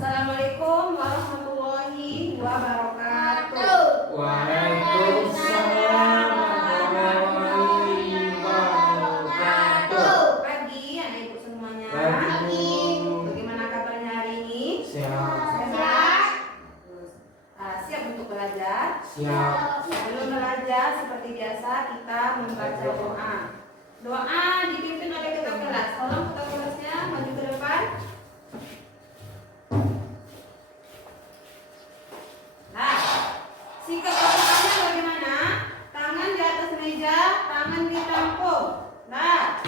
Assalamualaikum warahmatullahi wabarakatuh. Waalaikumsalam warahmatullahi wabarakatuh. Pagi anak ibu semuanya. Pagi. Bagaimana kabarnya hari ini? Siap. Siap untuk belajar? Siap. Sebelum belajar seperti biasa kita membaca doa. Doa dipimpin oleh ketua kelas. Tolong ketua kelasnya maju ke depan. Nah, sikap berdoanya bagaimana? Tangan di atas meja, tangan ditampung. Nah,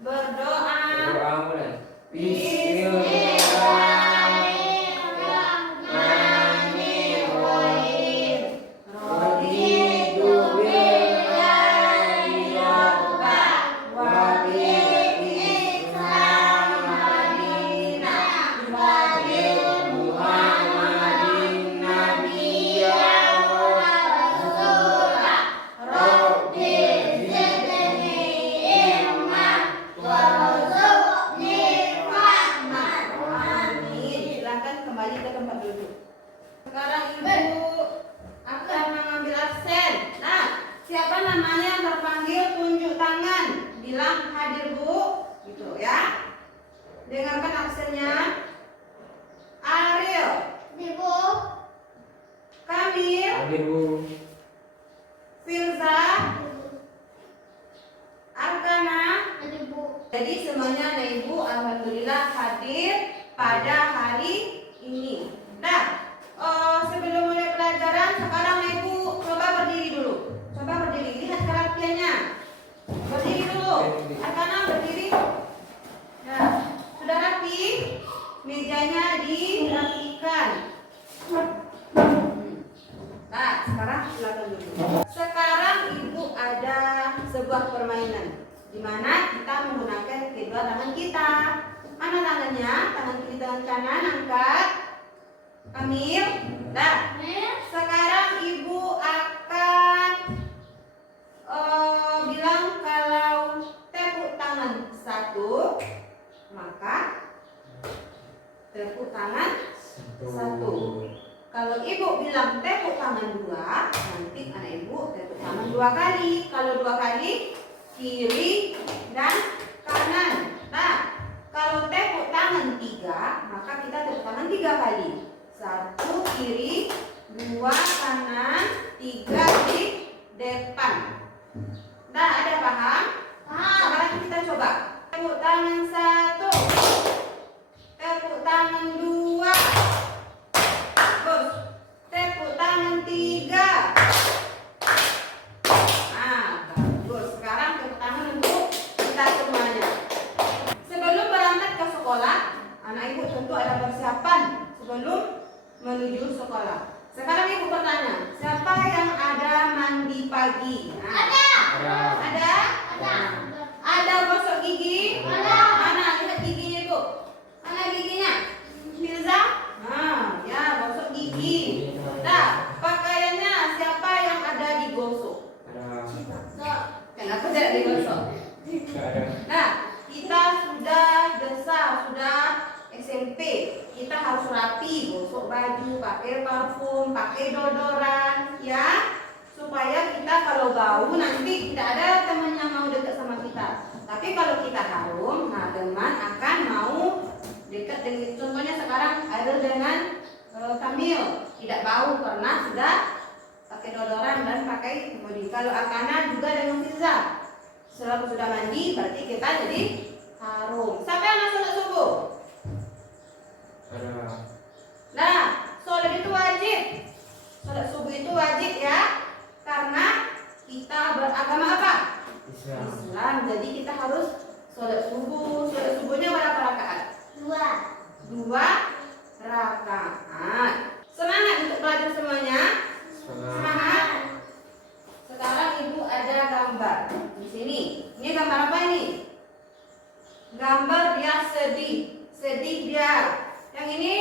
berdoa. Doa mulai. Bismillahirrahmanirrahim. Raditu billahi rabba wa bil Islam madinah wa bil Muhammadin nabiyyan wa rasulah. Rabbi zidni ilman warzuqni fahman. Amin. Silakan kembali ke tempat duduk. Sekarang ibu akan mengambil absen. Nah, siapa namanya yang terpanggil tunjuk tangan, bilang hadir bu, gitu ya. Dengarkan absennya. Ariel, Ibu, Kamil, Hadir Bu. Firza, Arkana. Ibu, Jadi semuanya anak ibu alhamdulillah hadir pada hari ini. Nah, sebelum mulai pelajaran sekarang anak ibu coba berdiri dulu. Coba berdiri, lihat kerapiannya. Berdiri dulu. Arkana berdiri. Nah, sudah rapi. Mejanya dirapikan. Nah, sekarang silakan dulu. Sekarang ibu ada sebuah permainan di mana kita menggunakan kedua tangan kita. Mana tangannya? Tangan kiri, tangan kanan, angkat. Kamil. Nah, sekarang ibu akan bilang kalau tepuk tangan satu, maka tepuk tangan satu. Kalau ibu bilang tepuk tangan dua, nanti anak ibu tepuk tangan dua kali. Kalau dua kali, kiri dan kanan. Nah, kalau tepuk tangan tiga, maka kita tepuk tangan tiga kali. Satu kiri, dua kanan, tiga di depan. Nah, ada paham? Sekarang kita coba. Tepuk tangan satu, tepuk tangan dua, terus tepuk tangan tiga. Nah, bagus. Sekarang tepuk tangan untuk kita semuanya. Sebelum berangkat ke sekolah, anak ibu tentu ada persiapan sebelum menuju sekolah. Sekarang ibu bertanya, siapa yang ada mandi pagi? Nah, ada? Ada gosok gigi? Mana lihat giginya ibu? Mana giginya? Firza? Nah, ya gosok gigi. Nah, pakaiannya siapa yang ada digosok? Kenapa tidak digosok? Nah, kita sudah besar, sudah SMP. Kita harus rapi, gosok baju, pakai parfum, pakai deodoran, ya. Supaya kita kalau bau nanti tidak ada teman yang mau dekat sama kita. Tapi kalau kita harum, nah teman akan mau dekat dengan. Contohnya sekarang ada dengan Kamil, tidak bau karena sudah pakai deodoran dan pakai body. Kalau Akana juga dengan Firza, selalu sudah mandi, berarti kita jadi harum. Siapa yang mau sholat subuh? Nah, sholat itu wajib. Sholat subuh itu wajib ya, karena kita beragama apa? Islam. Jadi kita harus sholat subuh. Sholat subuhnya berapa rakaat? Dua rakaat. Semangat untuk belajar semuanya. Semangat. Sekarang ibu ada gambar di sini. Ini gambar apa ini? Gambar dia sedih. Sedih dia. Yang ini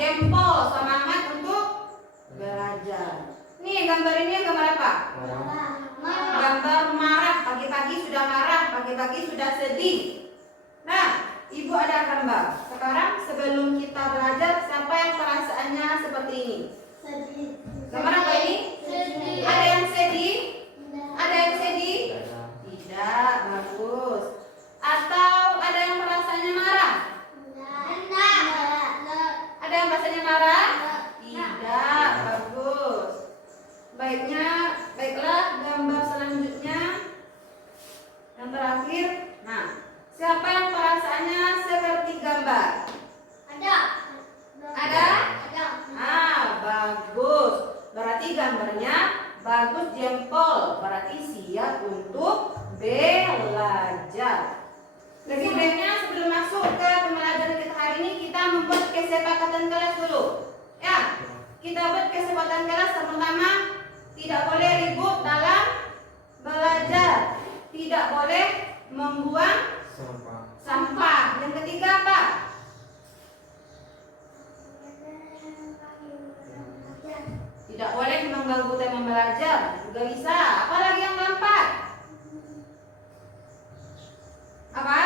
jempol, semangat untuk belajar. Nih gambar ini gambar apa? Gambar marah. Pagi-pagi sudah marah, pagi-pagi sudah sedih. Nah, Ibu ada gambar. Sekarang sebelum kita belajar, siapa yang perasaannya seperti ini? Gambar apa ini? Ada yang sedih? Ada yang sedih? Tidak, bagus. Atau ada yang perasaannya marah? Ada yang perasaannya marah? Tidak, bagus. Baiklah gambar selanjutnya. Yang terakhir. Nah, siapa yang perasaannya seperti gambar? Ada? Bagus. Berarti gambarnya bagus jempol. Berarti siap untuk belajar. Lebih baiknya sebelum masuk ke pembelajaran kita hari ini, kita membuat kesepakatan kelas dulu. Ya, kita buat kesepakatan kelas. Yang pertama, tidak boleh ribut dalam belajar. Tidak boleh membuang sampah. Yang ketiga apa? Tidak boleh mengganggu teman belajar. Juga bisa. Apalagi yang keempat? Apa?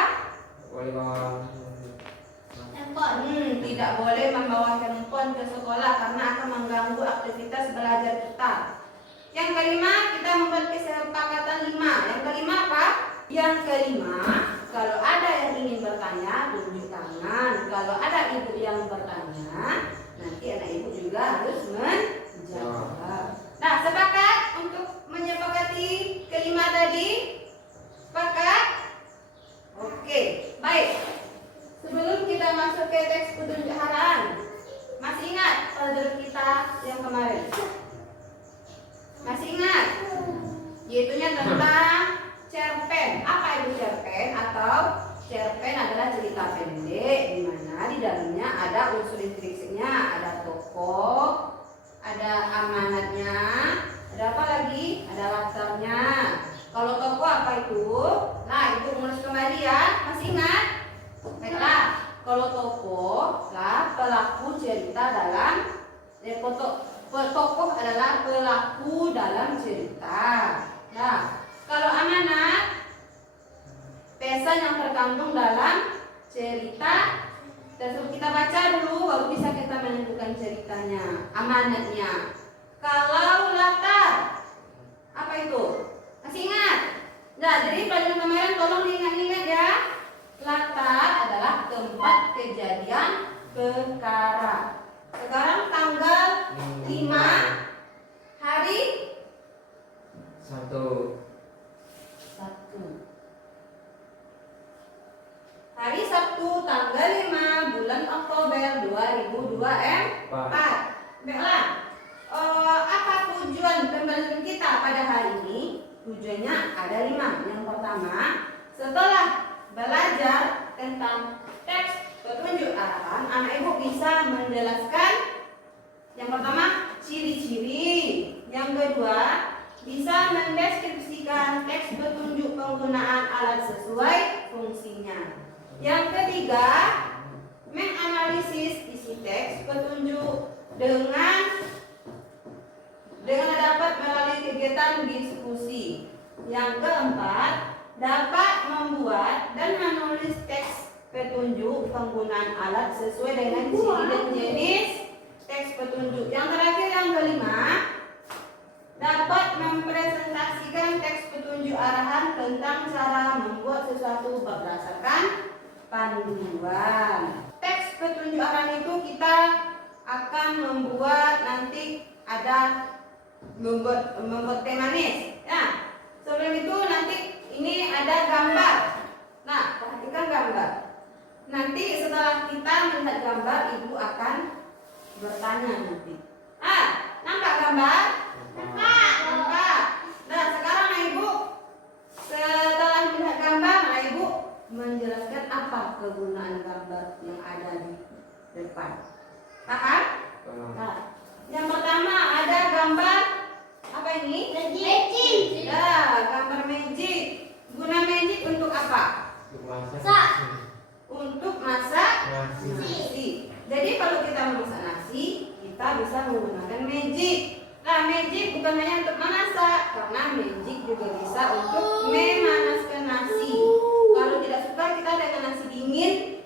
Tidak boleh membawa handphone ke sekolah karena akan mengganggu aktivitas belajar kita. Yang kelima, kita membuat kesepakatan 5. Yang kelima apa? Yang kelima, kalau ada yang ingin bertanya, tunjuk tangan. Kalau ada ibu yang bertanya, nanti anak ibu juga harus menjawab. Nah, sepakat untuk menyepakati kelima tadi? Sepakat? Oke, baik. Sebelum kita masuk ke teks petunjuk harapan, masih ingat pelajaran kita yang kemarin? Masih ingat? Yaitunya tentang cerpen. Apa itu cerpen? Atau cerpen adalah cerita pendek di mana di dalamnya ada unsur intrinsipnya, ada tokoh, ada amanatnya, ada apa lagi? Ada latarnya. Kalau tokoh apa itu? Nah, itu mulai kembali ya. Masih ingat? Baiklah, kalau tokoh lah pelaku cerita dalam tokoh adalah pelaku dalam cerita. Nah, kalau amanat pesan yang terkandung dalam cerita tersebut kita baca dulu baru bisa kita menentukan ceritanya, amanatnya. Kalau latar apa itu? Masih ingat? Nah, jadi pelajaran kemarin tolong diingat-ingat ya. Latar adalah tempat kejadian perkara. Sekarang tanggal 5 hari Sabtu. Hari Sabtu tanggal 5 bulan Oktober 2024. Baiklah. Apa tujuan pembelajaran kita pada hari ini? Tujuannya ada 5. Yang pertama, setelah belajar tentang teks petunjuk arahan, anak ibu bisa menjelaskan yang pertama ciri-ciri, yang kedua bisa mendeskripsikan teks petunjuk penggunaan alat sesuai fungsinya, yang ketiga menganalisis isi teks petunjuk dengan dapat melalui kegiatan diskusi, yang keempat dapat membuat dan menulis teks petunjuk penggunaan alat sesuai dengan ciri dan jenis teks petunjuk. Yang terakhir yang kelima, dapat mempresentasikan teks petunjuk arahan tentang cara membuat sesuatu berdasarkan panduan. Teks petunjuk arahan itu kita akan membuat nanti ada membuat teh manis. Nah, sebelum itu nanti ini ada gambar. Nah, perhatikan gambar. Nanti setelah kita melihat gambar, ibu akan bertanya nanti. Nampak gambar? Nampak. Nah, sekarang ibu setelah melihat gambar, ibu menjelaskan apa kegunaan gambar yang ada di depan. Paham? Nah, yang pertama ada gambar apa ini? Magic. Ya, gambar magic. Guna magic untuk apa? Untuk masak nasi. Jadi kalau kita memasak nasi, kita bisa menggunakan magic. Nah, magic bukan hanya untuk memasak, karena magic juga bisa untuk memanaskan nasi. Kalau tidak suka kita dengan nasi dingin,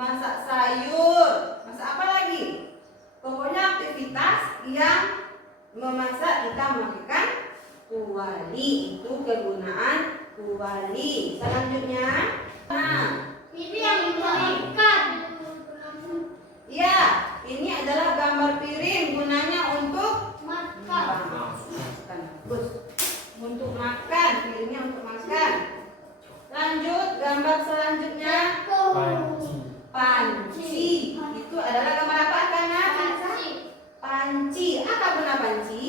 masak sayur, masak apa lagi? Pokoknya aktivitas yang memasak kita memakai kuali. Itu kegunaan kuali. Selanjutnya, Ini yang ikan. ya, ini adalah gambar piring, gunanya untuk Makan. Bagus. Untuk makan, piringnya untuk makan. Lanjut, gambar selanjutnya panci. Itu adalah gambar apa karena panci. Apa guna panci?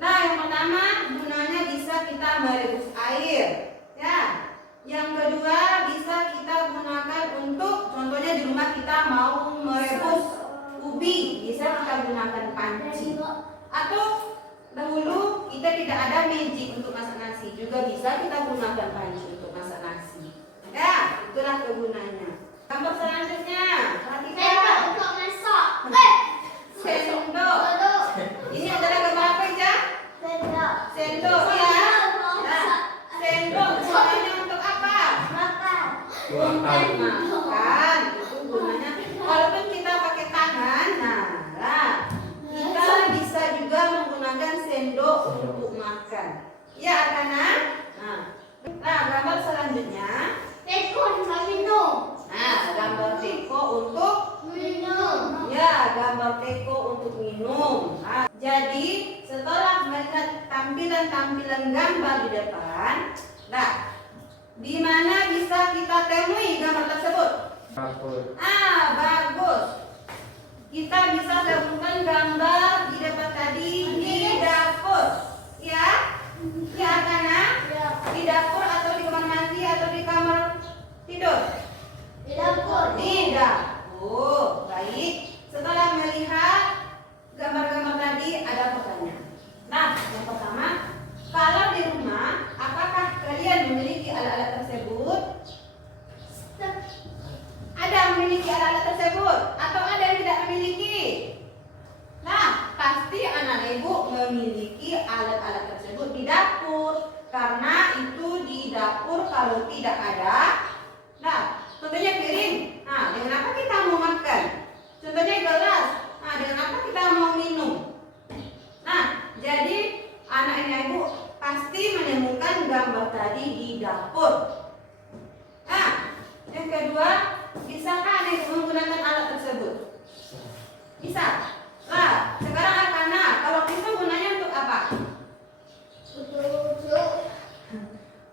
Nah, yang pertama gunanya bisa kita merebus air, ya. Yang kedua bisa kita gunakan untuk, contohnya di rumah kita mau merebus ubi, bisa kita gunakan panci. Atau dahulu kita tidak ada magic untuk masak nasi, juga bisa kita gunakan panci untuk masak nasi. Ya, itulah kegunaannya. Gambar selanjutnya, perhatikan. Untuk masak. Sendok. Ini adalah gambar apa ya? Sendok ya. Nah, sendok gunanya untuk apa? Makan. Untuk makan. Itu gunanya. Walaupun kita pakai tangan, nah, kita bisa juga menggunakan sendok untuk makan. Ya, Arkana? Nah, gambar selanjutnya. Teko untuk minum. Nah, gambar teko untuk Minum. ya, gambar teko untuk minum. Nah, jadi setelah melihat tampilan-tampilan gambar di depan, nah, di mana bisa kita temui gambar tersebut? Bagus. Kita bisa temukan gambar di depan tadi di dapur. Ya? Ya, karena di dapur atau di kamar mandi atau di kamar tidur? Di dapur. Di dapur. Baik. Setelah melihat gambar-gambar tadi ada pertanyaan. Nah, yang pertama, kalau di rumah, apakah kalian memiliki alat-alat tersebut? Ada memiliki alat-alat tersebut atau ada yang tidak memiliki? Nah, pasti anak ibu memiliki alat-alat tersebut di dapur. Karena itu di dapur kalau tidak ada, nah, contohnya piring. Nah, dengan apa kita mau makan? Contohnya gelas. Nah, dengan apa kita mau minum? Nah, jadi anak ibu pasti menemukan gambar tadi di dapur. Nah, yang kedua, bisakah anak ibu menggunakan alat tersebut? Bisa. Nah, sekarang Arkana, kalau pisau gunanya untuk apa?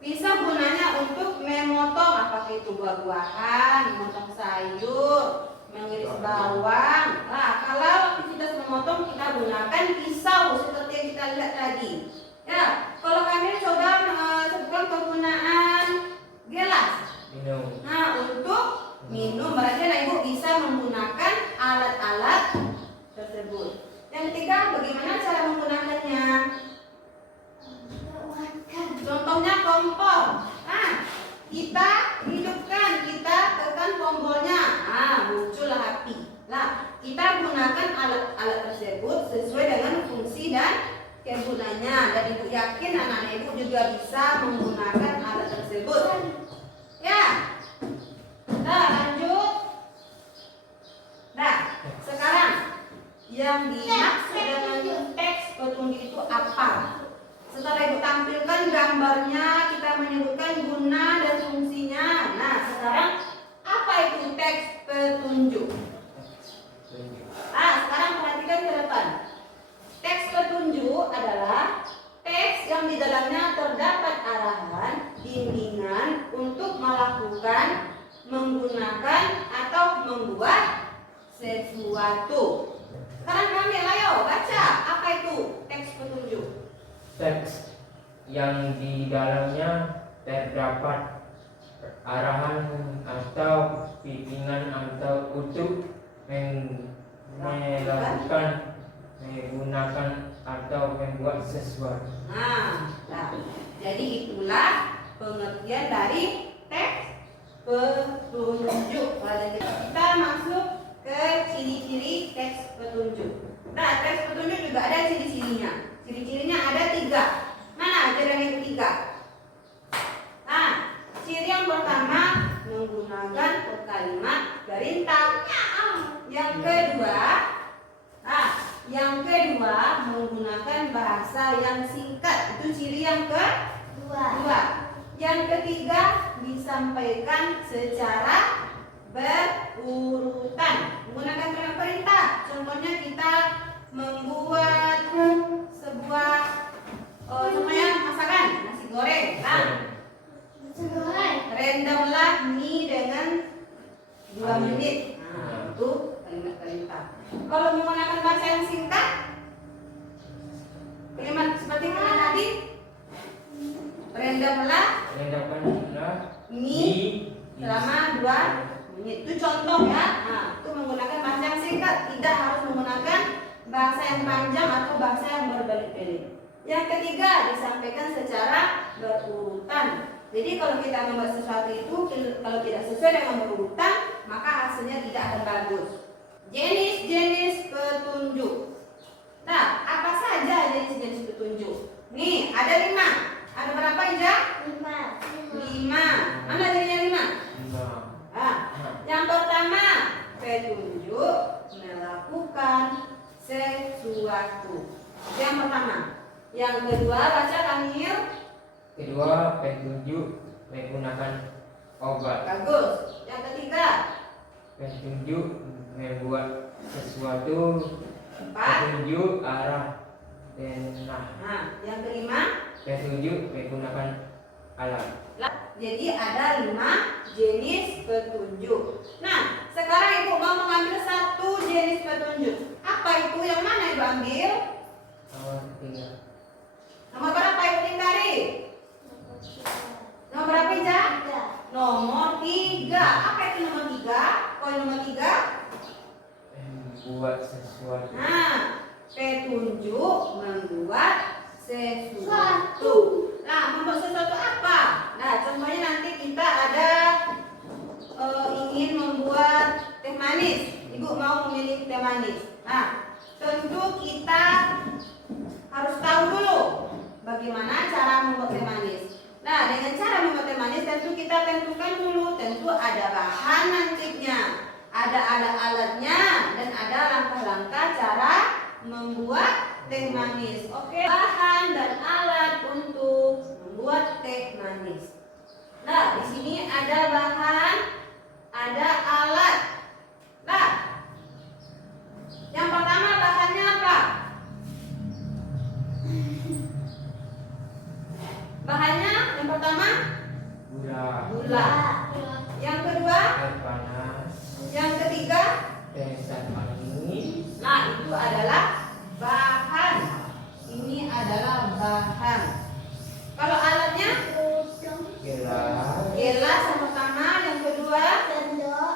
Pisau gunanya untuk memotong, apakah itu buah-buahan, memotong sayur, mengiris bawang. Nah, kalau aktivitas memotong kita gunakan pisau seperti yang kita lihat tadi. Ya, kalau kami coba sebutkan penggunaan gelas. Nah, untuk minum berarti anak ibu bisa menggunakan alat-alat tersebut. Yang ketiga, bagaimana cara menggunakannya? Contohnya kompor. Nah, kita hidupkan, kita tekan tombolnya. Muncullah api. Nah, kita gunakan alat-alat tersebut sesuai dengan fungsi dan kegunaannya. Dan ibu yakin anak-anak ibu juga bisa menggunakan alat tersebut. Ya. Nah, lanjut. Nah, sekarang yang dimaksud dengan teks petunjuk itu apa? Setelah ibu tampilkan gambarnya, kita menyebutkan guna dan fungsinya. Nah, sekarang apa itu teks petunjuk? Nah, sekarang perhatikan ke depan. Teks petunjuk adalah teks yang di dalamnya terdapat arahan, bimbingan untuk melakukan, menggunakan, atau membuat sesuatu. Sekarang kami ayo baca, apa itu teks petunjuk? Teks yang di dalamnya terdapat arahan atau bimbingan atau untuk melakukan, menggunakan atau membuat sesuatu. Nah, jadi itulah pengertian dari teks petunjuk. Kita masuk ke ciri-ciri teks petunjuk. Nah, teks petunjuk juga ada ciri-cirinya. Ciri-cirinya ada 3. Mana ajaran yang ketiga? Nah, ciri yang pertama menggunakan kalimat perintah. Yang kedua menggunakan bahasa yang singkat. Itu ciri yang kedua. Yang ketiga disampaikan secara berurutan menggunakan kalimat perintah. Contohnya kita membuat sebuah contohnya masakan nasi goreng. Rendamlah mie dengan 2 menit. Nah, itu kalimat perintah. Kalau menggunakan bahasa yang singkat, kalimat seperti kalimat tadi, rendamlah mie selama 2 menit. Itu contoh ya. Nah, itu menggunakan bahasa yang singkat, tidak harus menggunakan bahasa yang panjang atau bahasa yang berbelit-belit. Yang ketiga disampaikan secara berurutan. Jadi kalau kita membuat sesuatu itu kalau tidak sesuai dengan berurutan, maka hasilnya tidak akan bagus. Jenis-jenis petunjuk. Nah, apa saja jenis-jenis petunjuk? Nih, ada 5. Ada berapa, Ija? 5. Mana jadinya 5? Nah, yang pertama, petunjuk melakukan sesuatu. Yang pertama. Yang kedua, baca Kamil. Kedua, petunjuk menggunakan obat. Bagus. Yang ketiga, Petunjuk membuat sesuatu. 4. Petunjuk arah denah. Nah, yang kelima, Petunjuk menggunakan alat. jadi ada 5 jenis petunjuk. Nah, sekarang Ibu mau mengambil 1 jenis petunjuk. Apa itu? Yang mana Ibu ambil? Nomor 3. Nomor berapa Ibu Lingkari? Nomor berapa, Ija? Nomor 3. Apa itu nomor 3? Poin nomor 3. Membuat sesuatu. Nah, petunjuk membuat sesuatu. Nah, membuat sesuatu apa? Nah, contohnya nanti kita ada ingin membuat teh manis. Ibu mau memilih teh manis. Nah, tentu kita harus tahu dulu bagaimana cara membuat teh manis. Nah, dengan cara membuat teh manis tentu kita tentukan dulu, tentu ada bahan nantinya, ada alatnya, dan ada langkah-langkah cara membuat teh manis. Oke, bahan dan alat untuk membuat teh manis. Nah, di sini ada bahan, ada alat. Nah, yang pertama bahannya apa? Bahannya yang pertama gula. Yang kedua, Air panas. yang ketiga, Teh angin. nah itu adalah bahan. Ini adalah bahan. Kalau alatnya, Gelas. gelas yang pertama, yang kedua,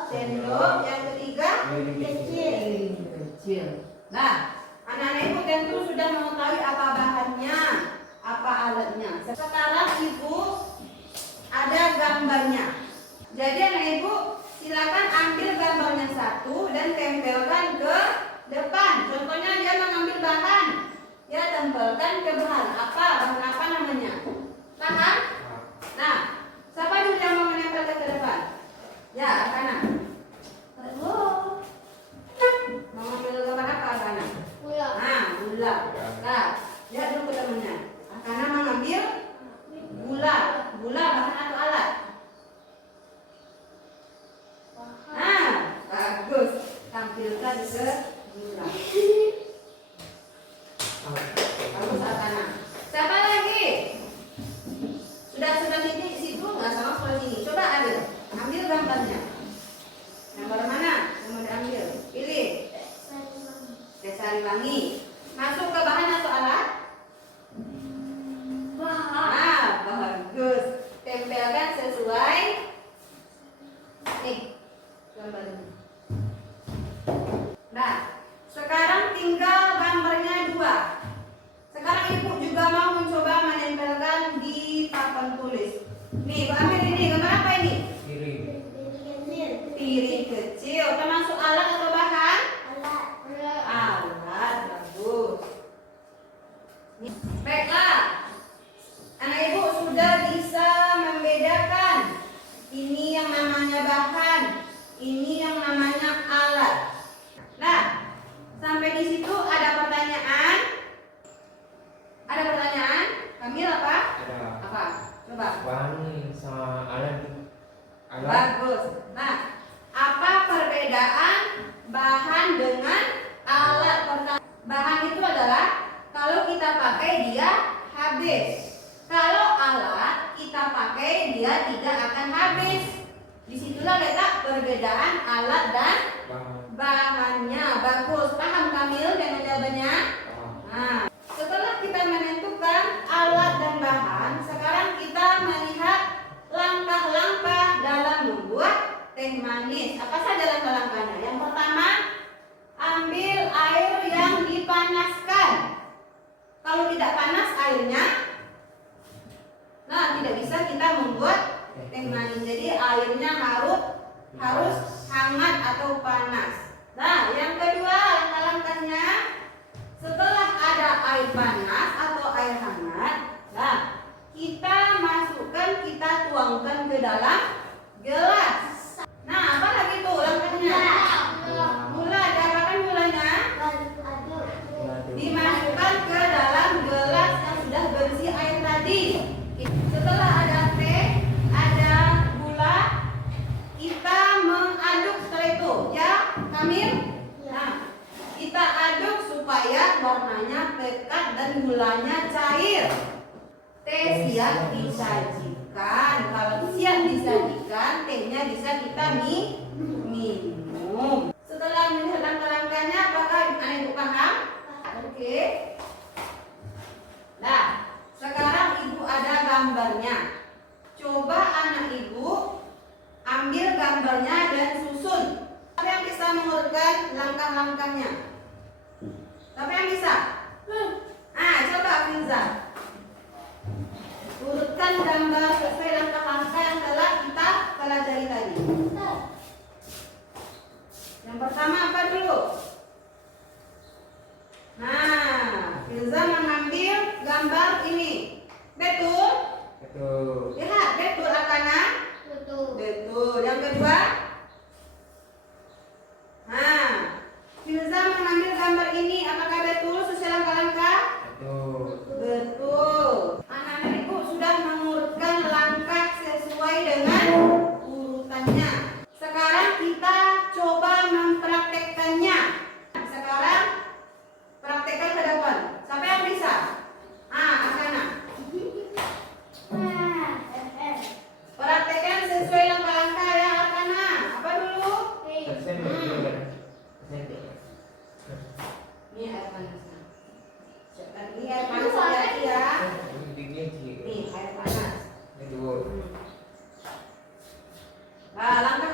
sendok, yang ketiga, piring kecil. Nah, anak-anak Ibu tentu sudah mengetahui apa bahannya, apa alatnya. Sekarang Ibu ada gambarnya. Jadi anak Ibu silakan ambil gambarnya 1 dan tempelkan ke depan. Contohnya dia mengambil bahan, dia tempelkan ke bahan. Bahan apa namanya? Paham? Nah, siapa dulu yang mau menempelkan ke depan? Ya, Akana. Mau ambil gambar apa, Akana? Nah, gula. Nah, lihat dulu ke temannya. Akana mengambil gula. Gula bahan atau alat? Nah, bagus. Tampilkan ke gula. Bagus, Akana. Siapa lagi? Sudah titik situ nggak sama seperti ini. Coba ambil gambarnya. Gambar mana? Yang mau diambil? Pilih. Teh sari wangi. Masuk ke bahan atau alat? Nah, bagus. Tempelkan sesuai nih gambar ini. Nah, sekarang tinggal gambarnya 2. Sekarang Ibu juga mau mencoba menempelkan di papan tulis. Nih, Bu ambil ini. Gambar apa ini? Piring kecil. Termasuk alat atau bahan? Alat. Bagus. Baiklah. Anak Ibu sudah bisa membedakan ini yang namanya bahan, Nah, apa perbedaan bahan dengan alat? Bahan itu adalah kalau kita pakai dia habis. Kalau alat kita pakai dia tidak akan habis. Disitulah letak perbedaan alat dan bahannya. Bagus, paham Kamil dengan jawabannya? Nah, setelah kita menentukan alat dan bahan, sekarang kita melihat langkah-langkah dalam membuat teh manis. Apa saja langkah-langkahnya? Yang pertama, ambil air yang dipanaskan. Kalau tidak panas airnya, nah tidak bisa kita membuat teh manis. Jadi airnya harus hangat atau panas. Nah, yang kedua langkah-langkahnya, setelah ada air panas atau air hangat, nah kita masukkan, kita tuangkan ke dalam gelas. Nah, apa lagi tuh langkahnya? Gula, diapakan gulanya? Dimasukkan ke dalam gelas yang sudah berisi air tadi. Setelah ada teh, ada gula, kita mengaduk setelah itu, ya Kamil? Nah, kita aduk supaya warnanya pekat dan gulanya cair. Teh siap disajikan. Kalau siap disajikan, tehnya bisa kita minum. Setelah melihat langkah-langkahnya, apakah Anak paham? Oke. Nah, sekarang Ibu ada gambarnya. Coba anak Ibu ambil gambarnya dan susun. Siapa yang bisa mengurutkan langkah-langkahnya? Siapa yang bisa? Coba Firza. Urutkan gambar sesuai langkah-langkah yang telah kita pelajari tadi. Yang pertama apa dulu? Nah, Firza mengambil gambar ini. Betul? Betul. Lihat, betul Akana? Betul. Yang kedua? Nah, Firza mengambil gambar ini. Apakah betul sesuai langkah-langkah? Betul. Betul. Anak-anak Ibu sudah mengurutkan langkah sesuai dengan urutannya. Sekarang kita coba mempraktekkannya. Sekarang praktekkan ke depan. Siapa yang bisa? Akana. Praktekkan sesuai langkah-langkah ya Akana. Apa dulu? Ini air panas. Ini air panas hati-hati ya. Nih air panas. Betul. Nah, langkah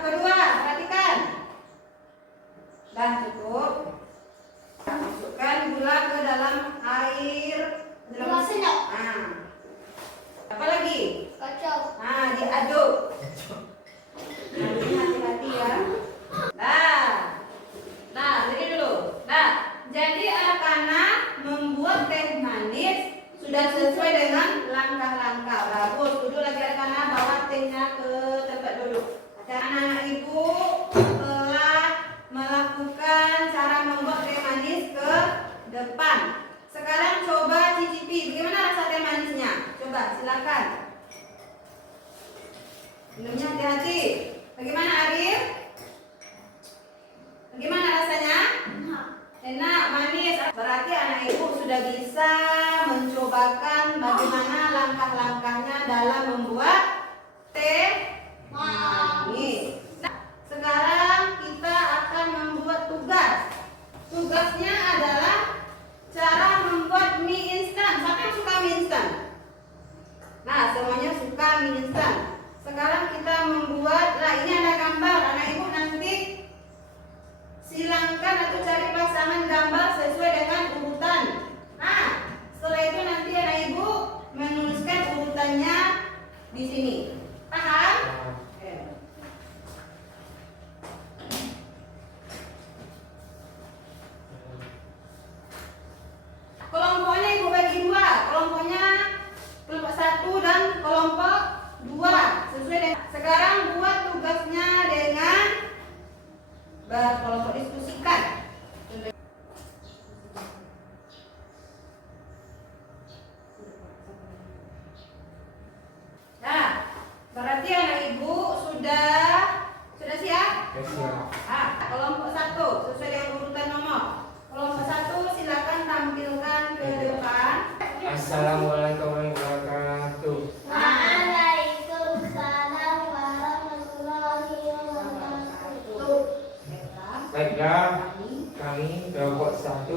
Baiklah, kami kelompok 1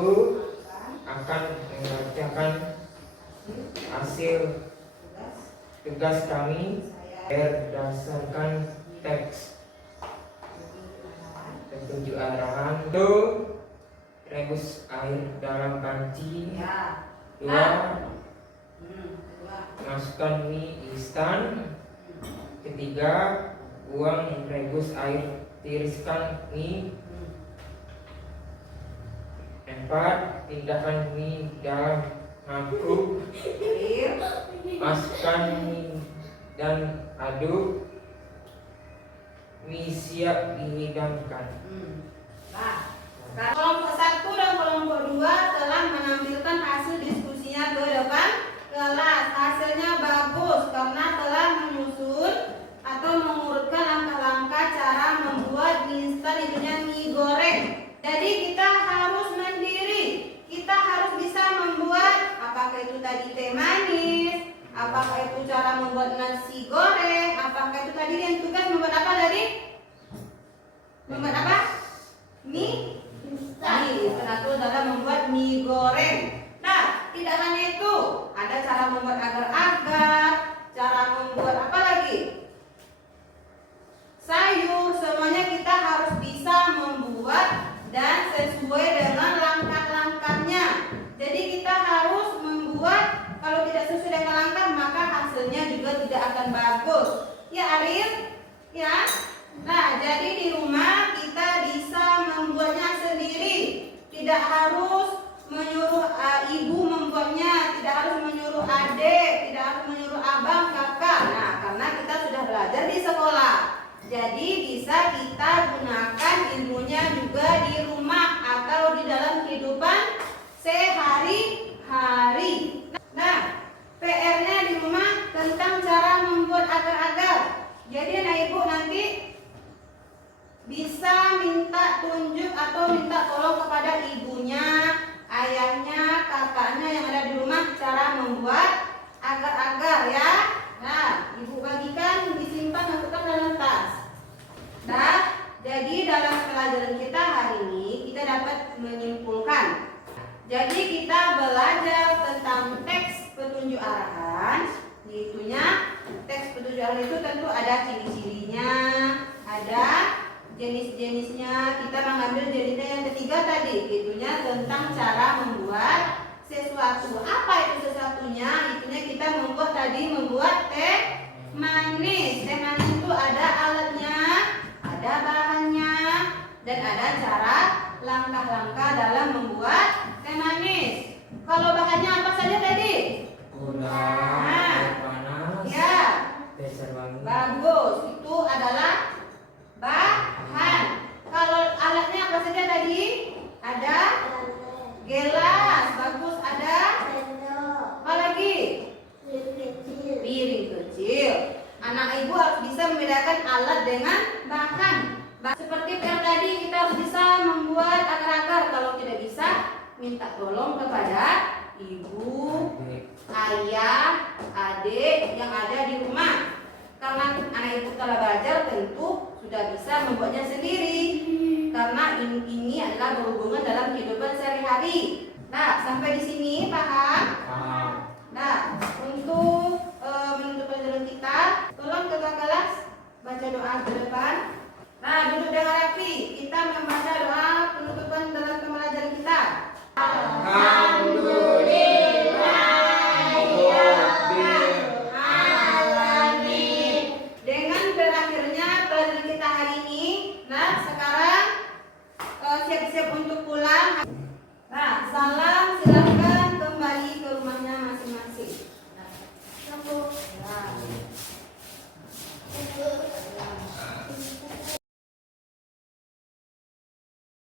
akan mengerjakan hasil tugas kami berdasarkan teks petunjuk arahan. Untuk rebus air dalam panci. Ya. 2. Masukkan mie instan. 3. Buang rebus air, tiriskan mie. 4. Pindahkan mie dalam mangkuk. Masukkan mie dan aduk. Mie siap dihidangkan. Nah, kelompok 1 dan kelompok 2 telah menampilkan hasil diskusinya ke depan kelas. Hasilnya bagus karena telah menyusun atau mengurutkan langkah-langkah cara membuat mie instan, itunya mie goreng. Jadi kita harus mandiri. Kita harus bisa membuat, apakah itu tadi teh manis, apakah itu cara membuat nasi goreng, apakah itu tadi yang tugas membuat apa tadi? Membuat apa? Mie instan. Itu adalah membuat mie goreng. Nah, tidak hanya itu, ada cara membuat agar-agar, cara membuat apa lagi? Sayur. Semuanya kita harus bisa membuat dan sesuai dengan langkah-langkahnya. Jadi kita harus membuat, kalau tidak sesuai dengan langkah maka hasilnya juga tidak akan bagus. Ya Arif? Ya. Nah, jadi di rumah kita bisa membuatnya sendiri. Tidak harus menyuruh ibu membuatnya, tidak harus menyuruh adik, tidak harus menyuruh abang, kakak. Nah, karena kita sudah belajar di sekolah. Jadi bisa kita gunakan ilmunya juga di rumah atau di dalam kehidupan sehari-hari. Nah, PR-nya di rumah tentang cara membuat agar-agar. Jadi anak ibu nanti bisa minta tunjuk atau minta tolong kepada ibunya, ayahnya, kakaknya yang ada di rumah cara membuat agar-agar ya. Nah, ibu bagikan, disimpan, masukkan dalam tas. Nah, jadi dalam pelajaran kita hari ini kita dapat menyimpulkan. Jadi kita belajar tentang teks petunjuk arahan. Itunya teks petunjuk arahan itu tentu ada ciri-cirinya, ada jenis-jenisnya. Kita mengambil jenisnya yang ketiga tadi, itunya tentang cara membuat sesuatu. Apa itu sesuatunya? Itunya kita membuat tadi, membuat teh manis. Teh manis itu ada alatnya, ada bahannya, dan ada cara langkah-langkah dalam membuat teh manis. Kalau bahannya apa saja tadi? Gula, Nah, air panas, ya, dasar wangi. bagus. Itu adalah bahan. Kalau alatnya apa saja tadi? Ada gelas, bagus. Ada apa lagi? Piring kecil. Anak ibu harus bisa membedakan alat dengan bahan. Seperti yang tadi kita harus bisa membuat agar-agar. Kalau tidak bisa, minta tolong kepada ibu, ayah, adik yang ada di rumah. Karena anak ibu telah belajar, tentu sudah bisa membuatnya sendiri. Karena ini adalah berhubungan dalam kehidupan sehari-hari. Nah, sampai di sini paham? Nah, untuk menutup pelajaran kita, tolong ketua kelas baca doa ke depan. Nah,